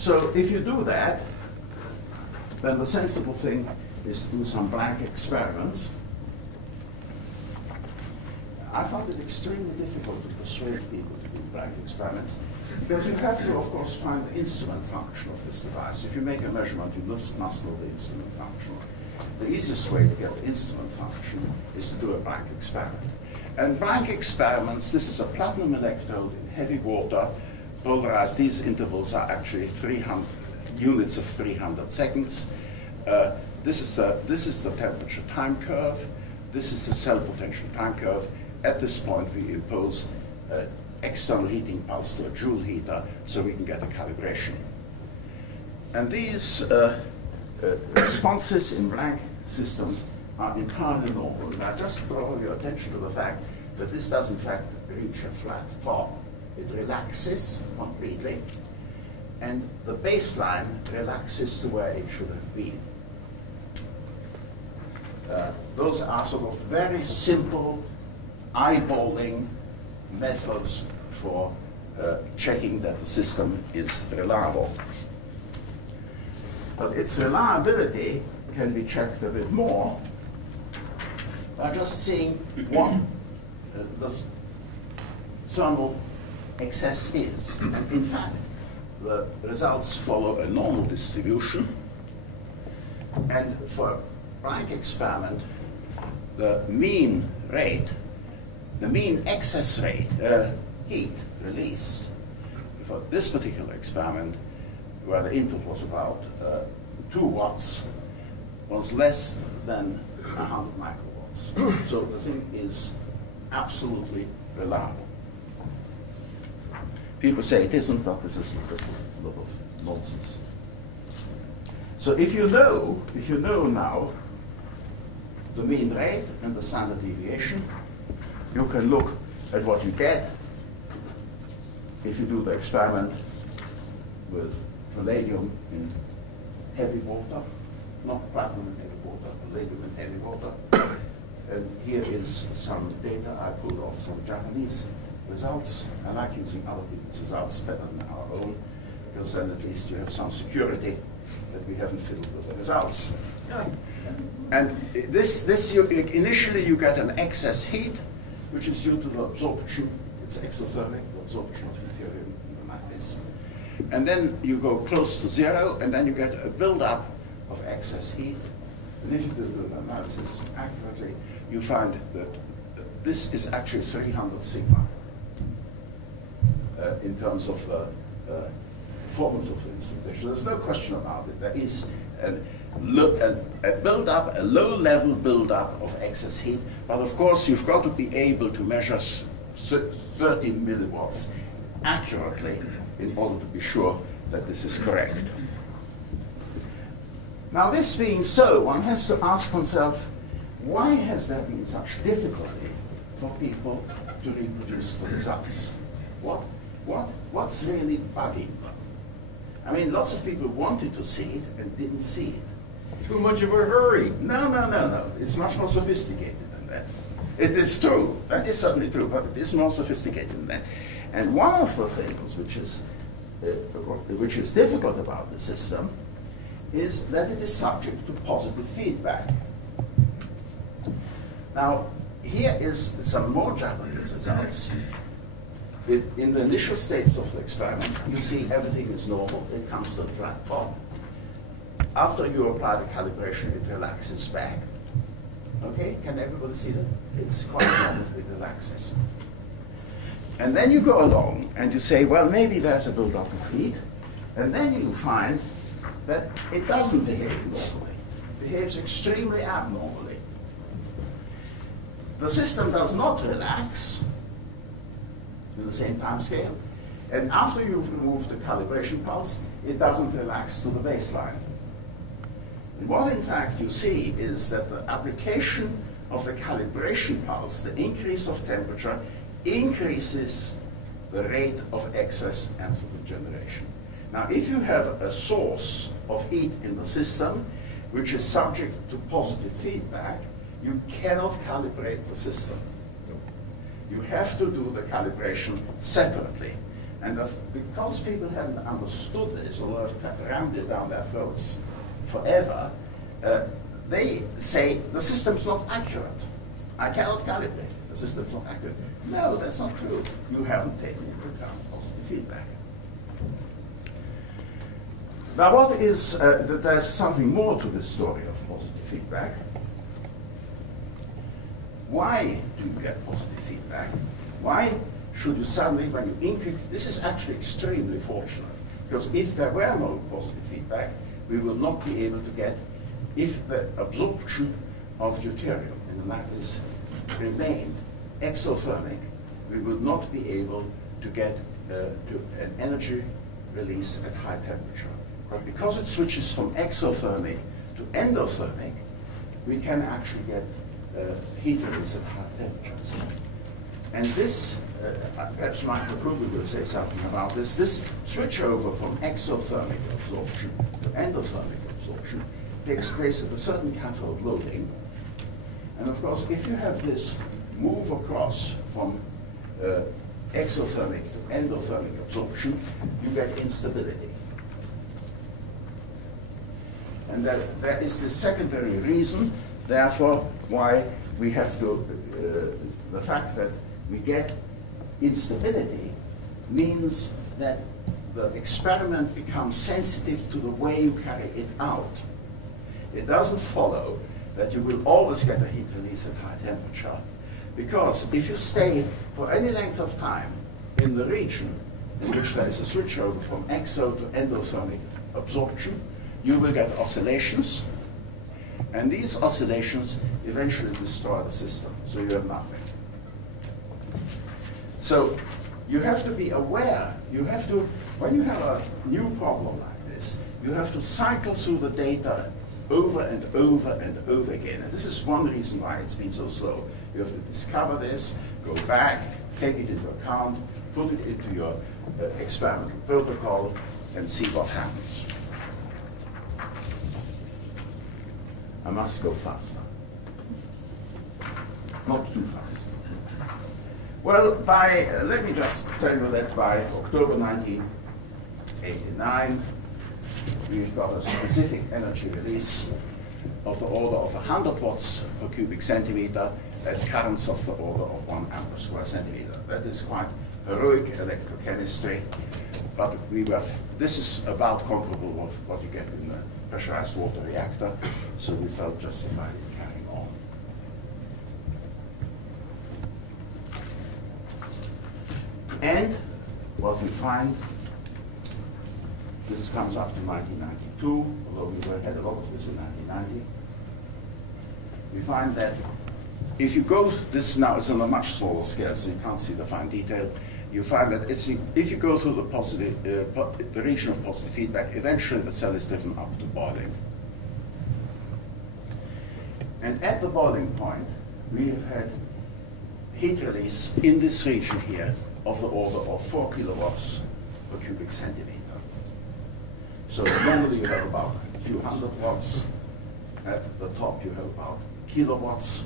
So if you do that, then the sensible thing is to do some blank experiments. I found it extremely difficult to persuade people to do blank experiments, because you have to, of course, find the instrument function of this device. If you make a measurement, you must know the instrument function. The easiest way to get the instrument function is to do a blank experiment. And blank experiments, this is a platinum electrode in heavy water, polarized. These intervals are actually 300 units of 300 seconds. This is the temperature time curve. This is the cell potential time curve. At this point, we impose external heating pulse to a Joule heater so we can get a calibration. And these responses in blank systems are entirely normal. And I just draw your attention to the fact that this does in fact reach a flat top. It relaxes completely, and the baseline relaxes to where it should have been. Those are sort of very simple eyeballing methods for checking that the system is reliable. But its reliability can be checked a bit more by just seeing what the thermal excess is. And in fact, the results follow a normal distribution. And for a blank experiment, the mean rate, the mean excess rate, heat released for this particular experiment, where the input was about 2 watts, was less than 100 microwatts. So the thing is absolutely reliable. People say it isn't, but this is a lot of nonsense. So if you know now the mean rate and the standard deviation, you can look at what you get if you do the experiment with palladium in heavy water, not platinum in heavy water, palladium in heavy water. And here is some data I pulled off some Japanese results. I like using other people's results better than our own, because then at least you have some security that we haven't fiddled with the results. And initially you get an excess heat, which is due to the absorption. It's exothermic, the absorption of material in the lattice. And then you go close to 0, and then you get a buildup of excess heat. And if you do the analysis accurately, you find that this is actually 300 sigma in terms of the performance of the instrumentation. There's no question about it. There is a build-up, a low-level build-up of excess heat, but of course you've got to be able to measure 30 milliwatts accurately in order to be sure that this is correct. Now, this being so, one has to ask oneself, why has there been such difficulty for people to reproduce the results? What's really bugging them? I mean, lots of people wanted to see it and didn't see it. Too much of a hurry. No. It's much more sophisticated than that. It is true. That is certainly true, but it is more sophisticated than that. And one of the things which is difficult about the system is that it is subject to positive feedback. Now, here is some more Japanese results. In the initial states of the experiment, you see everything is normal. It comes to a flat top. After you apply the calibration, it relaxes back. Okay, can everybody see that? It's quite normal, it relaxes. And then you go along and you say, well, maybe there's a build-up of heat. And then you find that it doesn't behave normally. It behaves extremely abnormally. The system does not relax in the same time scale. And after you've removed the calibration pulse, it doesn't relax to the baseline. And what in fact you see is that the application of the calibration pulse, the increase of temperature, increases the rate of excess enthalpy generation. Now, if you have a source of heat in the system which is subject to positive feedback, you cannot calibrate the system. You have to do the calibration separately. And because people hadn't understood this, or have rammed it down their throats forever, they say the system's not accurate. I cannot calibrate. The system's not accurate. No, that's not true. You haven't taken into account positive feedback. Now, what is, there's something more to this story of positive feedback. Why do you get positive feedback? Why should you suddenly, when you increase, this is actually extremely fortunate, because if there were no positive feedback, we will not be able to get, if the absorption of deuterium in the lattice remained exothermic, we will not be able to get to an energy release at high temperature. But because it switches from exothermic to endothermic, we can actually get heat release at high temperatures. And this, perhaps Michael Kruger will say something about this, this switch over from exothermic absorption to endothermic absorption takes place at a certain cathode loading. And of course, if you have this move across from exothermic to endothermic absorption, you get instability. And that is the secondary reason, therefore, why we have to, the fact that we get instability means that the experiment becomes sensitive to the way you carry it out. It doesn't follow that you will always get a heat release at high temperature, because if you stay for any length of time in the region in which there is a switchover from exo to endothermic absorption, you will get oscillations, and these oscillations eventually destroy the system, so you have nothing. So you have to be aware, you have to, when you have a new problem like this, you have to cycle through the data over and over and over again. And this is one reason why it's been so slow. You have to discover this, go back, take it into account, put it into your experimental protocol, and see what happens. I must go faster. Not too fast. Well, let me just tell you that by October 1989, we've got a specific energy release of the order of 100 watts per cubic centimeter at currents of the order of 1 ampere square centimeter. That is quite heroic electrochemistry, but this is about comparable to what you get in a pressurized water reactor, so we felt justified in carrying on. And what we find, this comes up to 1992, although we had a lot of this in 1990. We find that if you go, this now is on a much smaller scale, so you can't see the fine detail. You find that if you go through the positive, the region of positive feedback, eventually the cell is driven up to boiling. And at the boiling point, we have had heat release in this region here of the order of 4 kilowatts per cubic centimeter. So normally you have about a few hundred watts. At the top you have about kilowatts.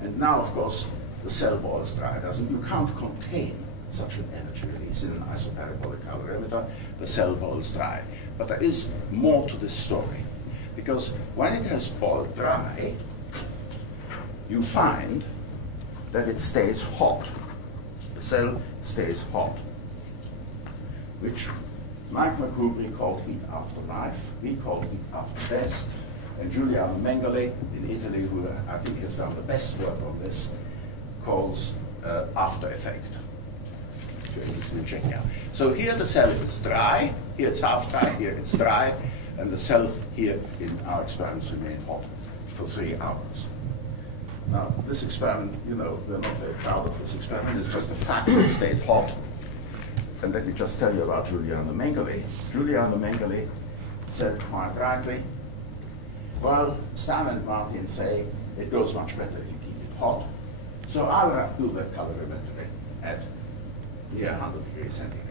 And now, of course, the cell boils dry. You can't contain such an energy release in an isoparabolic calorimeter. The cell boils dry. But there is more to this story, because when it has boiled dry, you find that it stays hot. The cell stays hot, which Mike McCoubry called heat after life. We call heat after death. And Giuliano Mengele in Italy, who I think has done the best work on this, calls after effect. If you're interested in checking out. So here the cell is dry, here it's half dry, here it's dry, and the cell here in our experiments remained hot for 3 hours. Now, this experiment, you know, we're not very proud of this experiment. It's just the fact that it stayed hot. And let me just tell you about Giuliano Mengele. Giuliano Mengele said quite rightly, well, Stan and Martin say it goes much better if you keep it hot. So I'll do the calorimetry at near 100 degrees centigrade.